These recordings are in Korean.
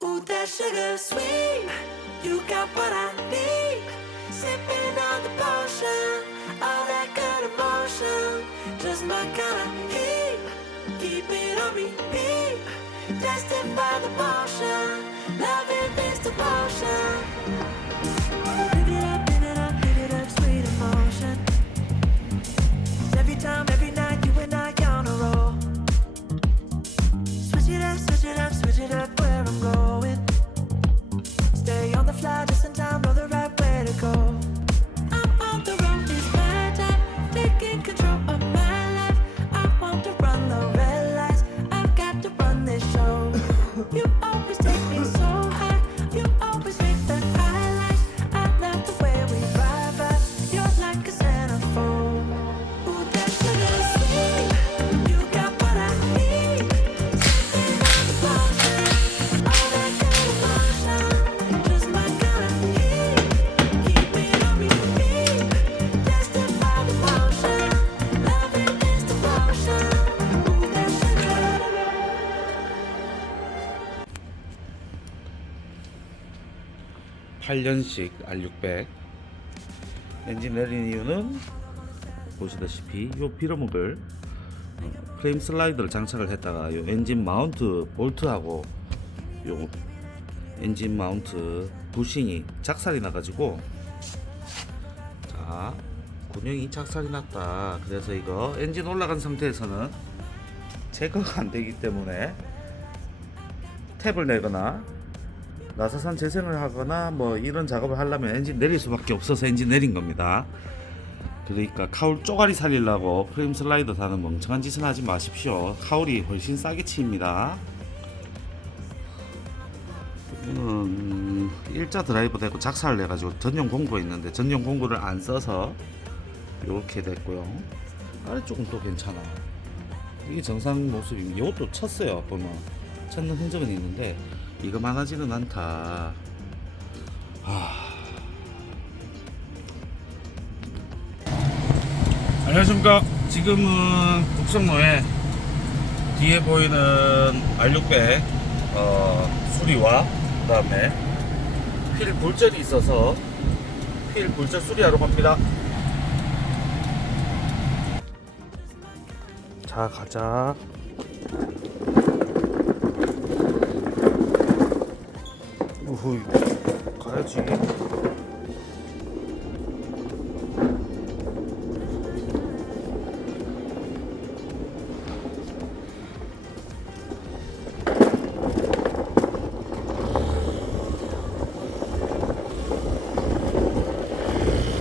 That sugar sweet. You got what I need. Sipping on the potion. All that good emotion. Just my kind of heat. Keep it on repeat. Tested by the 8년식 R600 엔진 내린 이유는 보시다시피 요 빌어먹을 어, 프레임 슬라이더를 장착을 했다가 요 엔진 마운트 볼트하고 요 엔진 마운트 부싱이 작살이 나가지고 자 군용이 작살이 났다. 그래서 이거 엔진 올라간 상태에서는 제거가 안 되기 때문에 탭을 내거나 나사산 재생을 하거나 뭐 이런 작업을 하려면 엔진 내릴 수밖에 없어서 엔진 내린 겁니다. 그러니까 카울 쪼가리 살리려고 프레임 슬라이더 다는 멍청한 짓은 하지 마십시오. 카울이 훨씬 싸게 치입니다. 이거는 일자 드라이버 되고 작살을 내가지고 전용 공구 있는데 전용 공구를 안 써서 이렇게 됐고요. 아래쪽은 또 괜찮아. 이게 정상 모습입니다. 이것도 쳤어요. 보면 쳤는 흔적은 있는데 이거 많아지는 않다. 안녕하십니까. 지금은 북성로에 뒤에 보이는 R600 어, 수리와 그다음에 휠 볼절이 있어서 휠 볼절 수리하러 갑니다. 자 가자. 우후 가야지.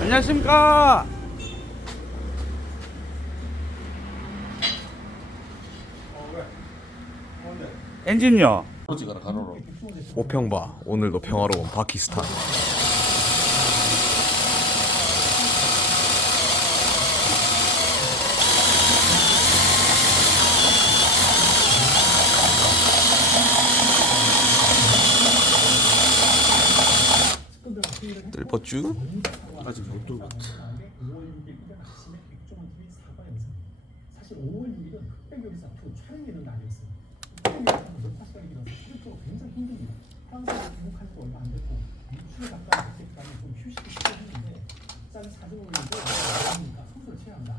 안녕하십니까. 엔진요. 오지거나 가로로. 오평바 오늘도 평화로운 파키스탄 뜰뻗쥬? 아직 못. 사실 5월 6일은 흑백 요리사 2 촬영되는 날이었어요. 휴식이 필요했는데 짠 사진 올리고 그러니까 성수를 취합니다.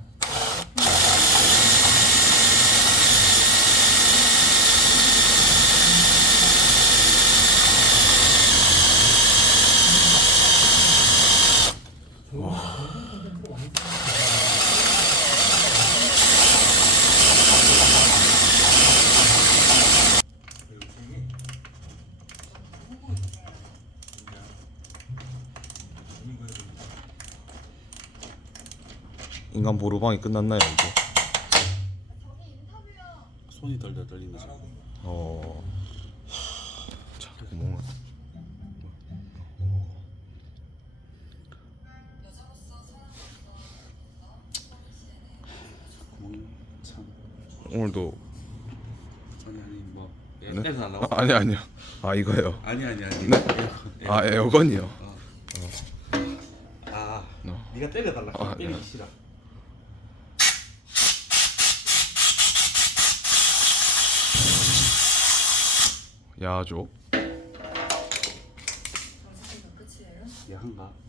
인간 보루방이 끝났나요 이제? 손이 덜덜 떨리네 지금. 어... 자 구멍을 참. 오늘도 아니 아니 뭐 예, 네? 아, 아니 아니요 아 이거요 아니 아니 아니. 네? 예, 아 에어건이요 아, 어. 네가 때려달라고 아, 때리기 네. 싫어. 야조 야한가?